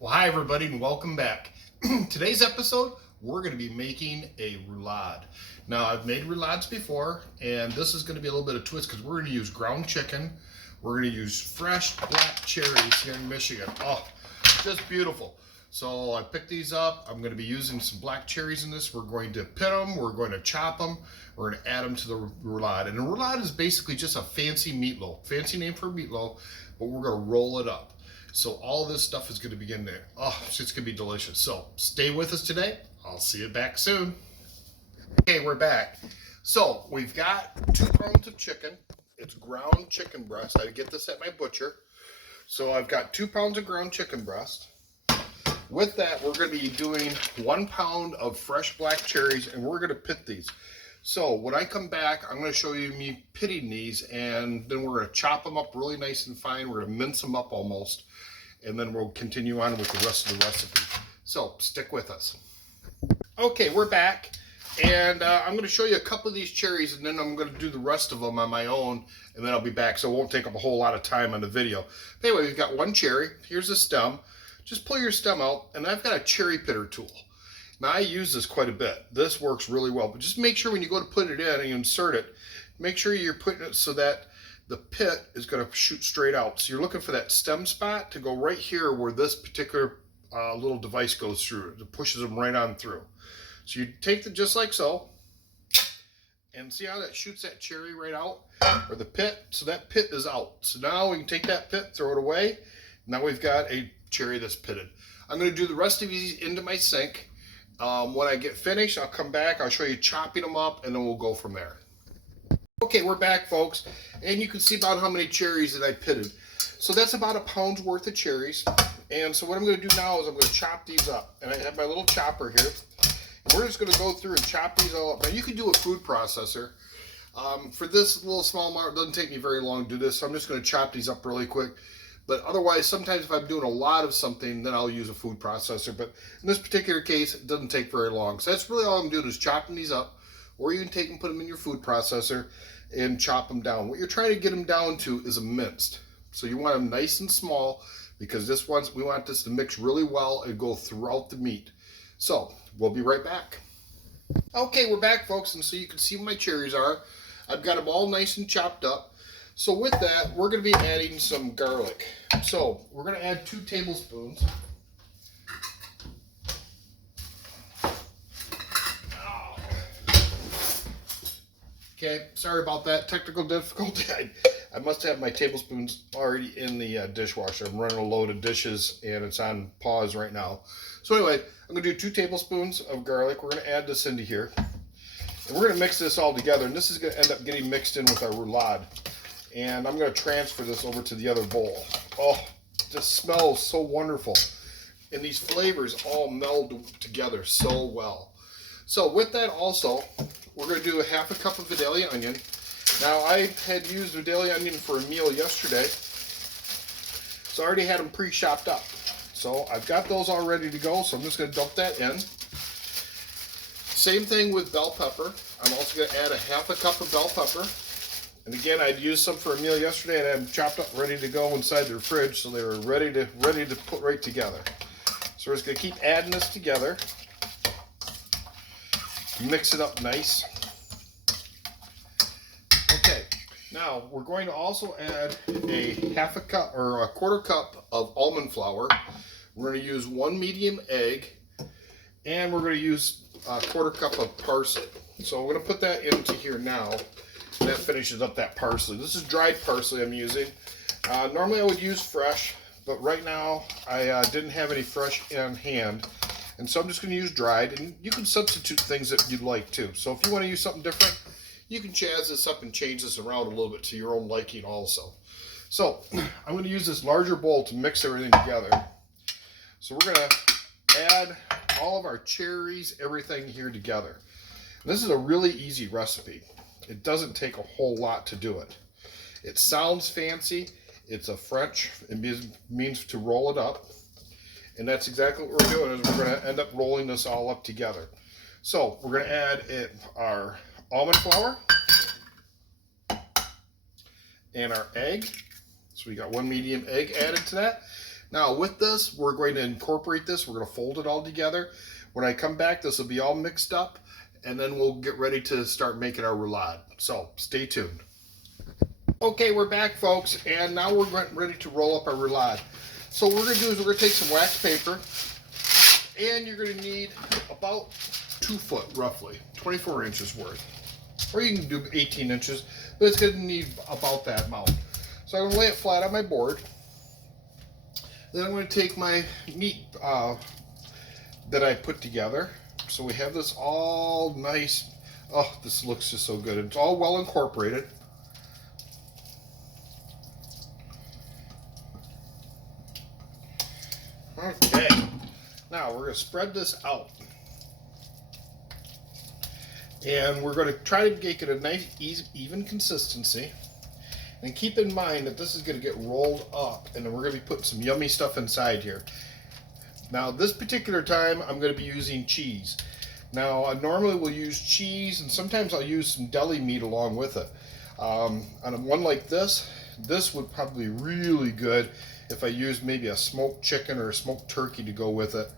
Well, hi everybody and welcome back. Today's episode, we're going to be making a roulade. Now, I've made roulades before, and this is going to be a little bit of twist because we're going to use ground chicken. We're going to use fresh black cherries here in Michigan. Oh, just beautiful. So I picked these up. I'm going to be using some black cherries in this. We're going to pit them. We're going to chop them. We're going to add them to the roulade. And a roulade is basically just a fancy meatloaf. Fancy name for meatloaf, but we're going to roll it up. So all this stuff is going to begin there. Oh, it's just going to be delicious. So stay with us today. I'll see you back soon. Okay, we're back. So we've got 2 pounds of chicken. It's ground chicken breast. I get this at my butcher. So I've got 2 pounds of ground chicken breast. With that, we're going to be doing 1 pound of fresh black cherries, and we're going to pit these. So when I come back, I'm going to show you me pitting these, and then we're going to chop them up really nice and fine. We're going to mince them up almost, and then we'll continue on with the rest of the recipe. So stick with us. Okay, we're back, and I'm going to show you a couple of these cherries, and then I'm going to do the rest of them on my own, and then I'll be back, so it won't take up a whole lot of time on the video. But anyway, we've got 1 cherry. Here's the stem. Just pull your stem out, and I've got a cherry pitter tool. Now, I use this quite a bit. This works really well, but just make sure when you go to put it in and you insert it, make sure you're putting it so that the pit is going to shoot straight out. So you're looking for that stem spot to go right here where this particular little device goes through. It pushes them right on through. So you take it just like so, and see how that shoots that cherry right out, or the pit. So that pit is out. So now we can take that pit, throw it away. Now we've got a cherry that's pitted. I'm going to do the rest of these into my sink. When I get finished, I'll come back, I'll show you chopping them up, and then we'll go from there. Okay, we're back, folks, and you can see about how many cherries that I pitted. So that's about a pound's worth of cherries. And so what I'm going to do now is I'm going to chop these up. And I have my little chopper here. And we're just going to go through and chop these all up. Now, you can do a food processor. For this little small amount, it doesn't take me very long to do this, so I'm just going to chop these up really quick. But otherwise, sometimes if I'm doing a lot of something, then I'll use a food processor. But in this particular case, it doesn't take very long. So that's really all I'm doing is chopping these up. Or you can take and put them in your food processor and chop them down. What you're trying to get them down to is a minced. So you want them nice and small because we want this to mix really well and go throughout the meat. So we'll be right back. Okay, we're back, folks. And so you can see what my cherries are. I've got them all nice and chopped up. So with that, we're going to be adding some garlic. So we're going to add 2 tablespoons. Okay, sorry about that technical difficulty. I must have my tablespoons already in the dishwasher. I'm running a load of dishes and it's on pause right now. So anyway, I'm going to do 2 tablespoons of garlic. We're going to add this into here. And we're going to mix this all together. And this is going to end up getting mixed in with our roulade. And I'm going to transfer this over to the other bowl. Oh, this smells so wonderful. And these flavors all meld together so well. So with that also, we're going to do a 1/2 cup of Vidallia onion. Now, I had used Vidallia onion for a meal yesterday. So I already had them pre-chopped up. So I've got those all ready to go. So I'm just going to dump that in. Same thing with bell pepper. I'm also going to add a 1/2 cup of bell pepper. And again, I'd used some for a meal yesterday and I had them chopped up ready to go inside the fridge, so they were ready to put right together. So we're just going to keep adding this together. Mix it up nice. Okay, now we're going to also add a 1/2 cup or a 1/4 cup of almond flour. We're going to use 1 medium egg, and we're going to use a 1/4 cup of parsley. So we're going to put that into here now. And that finishes up that parsley. This is dried parsley I'm using. Normally I would use fresh, but right now I didn't have any fresh in hand. And so I'm just going to use dried. And you can substitute things that you'd like too. So if you want to use something different, you can jazz this up and change this around a little bit to your own liking also. So I'm going to use this larger bowl to mix everything together. So we're going to add all of our cherries, everything here together. And this is a really easy recipe. It doesn't take a whole lot to do it. It sounds fancy. It's a French. It means to roll it up. And that's exactly what we're doing, is we're going to end up rolling this all up together. So we're going to add our almond flour and our egg. So we got 1 medium egg added to that. Now with this, we're going to incorporate this. We're going to fold it all together. When I come back, this will be all mixed up, and then we'll get ready to start making our roulade. So stay tuned. Okay, we're back, folks, and now we're ready to roll up our roulade. So what we're going to do is we're going to take some wax paper, and you're going to need about 2 foot, roughly, 24 inches worth. Or you can do 18 inches, but it's going to need about that amount. So I'm going to lay it flat on my board. Then I'm going to take my meat that I put together. So we have this all nice. Oh, this looks just so good. It's all well incorporated. Okay, now we're going to spread this out. And we're going to try to make it a nice, even consistency. And keep in mind that this is going to get rolled up, and then we're going to be putting some yummy stuff inside here. Now, this particular time, I'm going to be using cheese. Now, I normally will use cheese, and sometimes I'll use some deli meat along with it. On one like this would probably be really good if I used maybe a smoked chicken or a smoked turkey to go with it.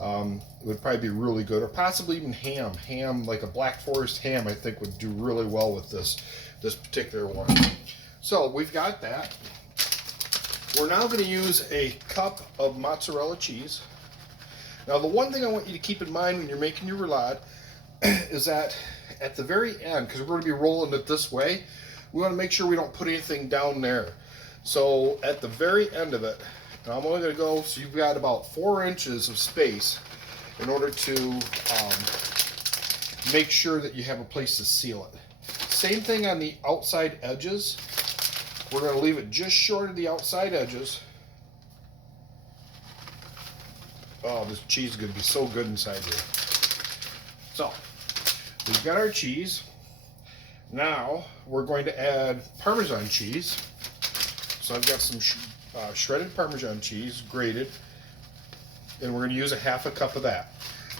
It would probably be really good, or possibly even ham. Ham, like a Black Forest ham, I think would do really well with this particular one. So we've got that. We're now going to use a cup of mozzarella cheese. Now the one thing I want you to keep in mind when you're making your roulade is that at the very end, because we're going to be rolling it this way, we want to make sure we don't put anything down there. So at the very end of it, and I'm only going to go, so you've got about 4 inches of space in order to make sure that you have a place to seal it. Same thing on the outside edges. We're going to leave it just short of the outside edges. Oh, this cheese is going to be so good inside here. So, we've got our cheese. Now, we're going to add Parmesan cheese. So I've got some shredded Parmesan cheese, grated, and we're going to use 1/2 cup of that.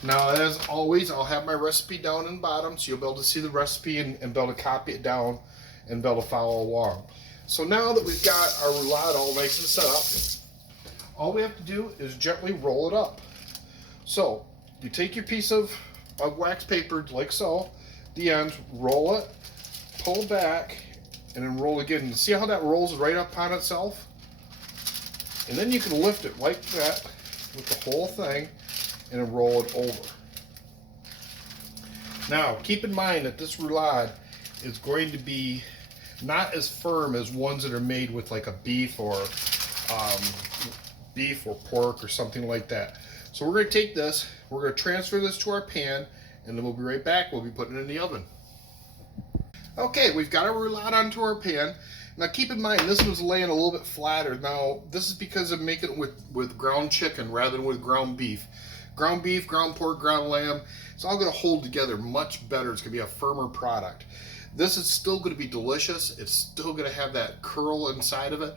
Now, as always, I'll have my recipe down in the bottom, so you'll be able to see the recipe and be able to copy it down and be able to follow along. So now that we've got our roulade all nice and set up, all we have to do is gently roll it up. So you take your piece of wax paper like so, the ends, roll it, pull back, and then roll again. And see how that rolls right up on itself? And then you can lift it like that with the whole thing and then roll it over. Now keep in mind that this roulade is going to be not as firm as ones that are made with like a beef or pork or something like that. So we're going to take this, we're going to transfer this to our pan, and then we'll be right back. We'll be putting it in the oven. Okay, we've got our roulade onto our pan. Now keep in mind, this one's laying a little bit flatter. Now this is because I'm making it with ground chicken rather than with ground beef. Ground beef, ground pork, ground lamb, it's all going to hold together much better. It's going to be a firmer product. This is still going to be delicious. It's still going to have that curl inside of it.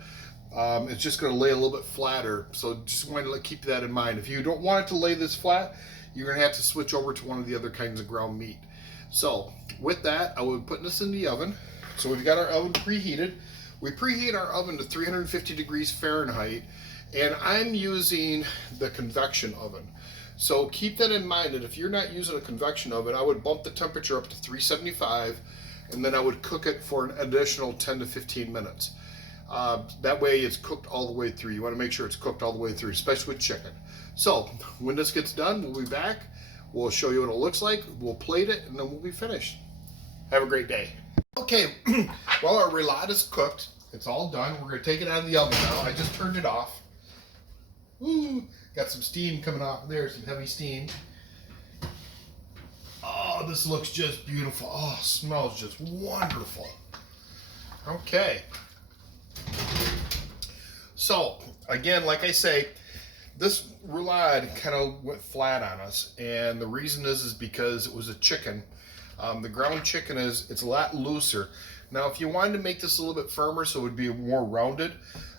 It's just going to lay a little bit flatter. So just wanted to keep that in mind. If you don't want it to lay this flat, you're going to have to switch over to one of the other kinds of ground meat. So with that, I will be putting this in the oven. So we've got our oven preheated. We preheat our oven to 350 degrees Fahrenheit, and I'm using the convection oven. So keep that in mind, that if you're not using a convection oven, I would bump the temperature up to 375, and then I would cook it for an additional 10 to 15 minutes. That way it's cooked all the way through. You want to make sure it's cooked all the way through, especially with chicken. So when this gets done, we'll be back. We'll show you what it looks like. We'll plate it, and then we'll be finished. Have a great day. Okay, well, our roulade is cooked. It's all done. We're going to take it out of the oven now. I just turned it off. Woo! Got some steam coming off there, some heavy steam. Oh, this looks just beautiful. Oh, smells just wonderful. Okay. So, again, like I say, this roulade kind of went flat on us, and the reason is because it was a chicken. The ground chicken it's a lot looser. Now, if you wanted to make this a little bit firmer so it would be more rounded,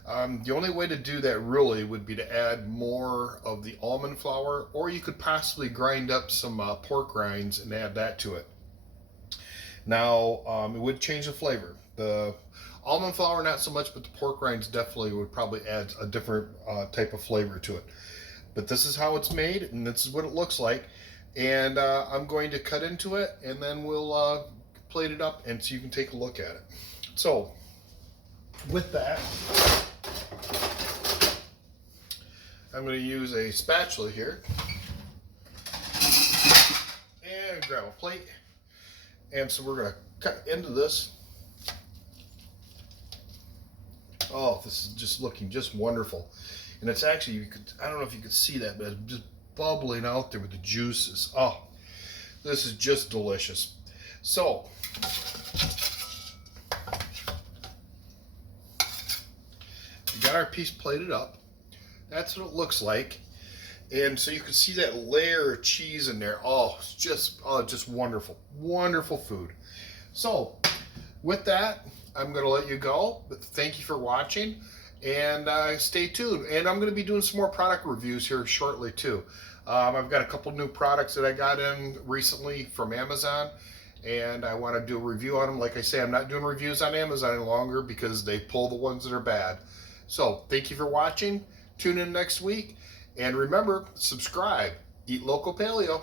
the only way to do that really would be to add more of the almond flour, or you could possibly grind up some pork rinds and add that to it. Now, it would change the flavor. The almond flour, not so much, but the pork rinds definitely would probably add a different type of flavor to it. But this is how it's made, and this is what it looks like. And I'm going to cut into it, and then we'll plate it up, and so you can take a look at it. So, with that, I'm going to use a spatula here and grab a plate. And so we're going to cut into this. Oh, this is just looking just wonderful. And it's actually, I don't know if you could see that, but it's just bubbling out there with the juices. Oh, this is just delicious. So, we got our piece plated up. That's what it looks like. And so you can see that layer of cheese in there. Oh, it's just wonderful. Wonderful food. So, with that, I'm going to let you go. But thank you for watching. And stay tuned. And I'm going to be doing some more product reviews here shortly, too. I've got a couple new products that I got in recently from Amazon. And I want to do a review on them. Like I say, I'm not doing reviews on Amazon any longer because they pull the ones that are bad. So, thank you for watching. Tune in next week. And remember, subscribe. Eat local paleo.